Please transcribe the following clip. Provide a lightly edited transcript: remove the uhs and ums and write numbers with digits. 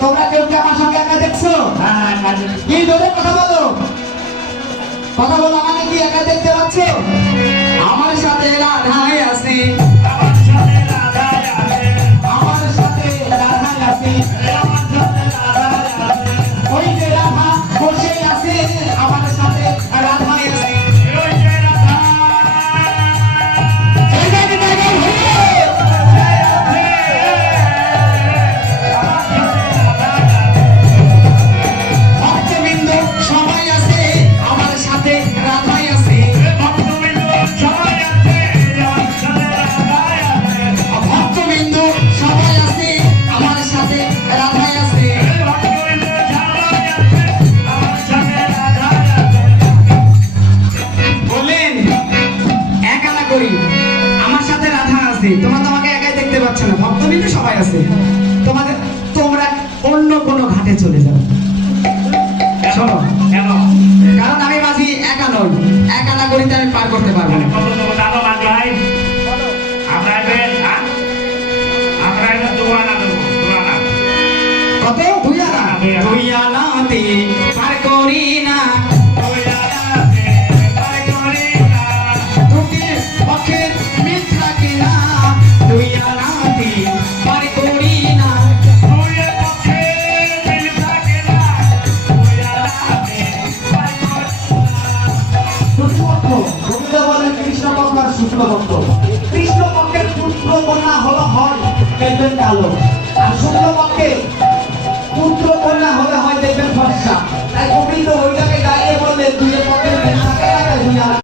তোমরা কেউ কি আমার সঙ্গে একা দেখছো? কি ধরে কথা বলো, কথা বলো, আমাকে কি একা দেখতে পাচ্ছ? আমার সাথে রাধাই আছে, আমার সাথে রাধাই আছে, ওই যে রাধা বসে আছে আমার সাথে রাধাই আছে। তোমরা তো আমাকে একাই দেখতে পাচ্ছ না, ভক্তবৃন্দ সবাই আছে। তোমরা অন্য কোনো ঘাটে চলে যাও, শোনো, কারণ আমি মাঝি একা নই, একা না করিতে আমি পার করতে পারবো না। কত? 2 আনা? 2 আনাতে পার করি না, কৃষ্ণপক্ষের পুত্র কন্যা হলো হয় কালো, আর শুক্লপক্ষে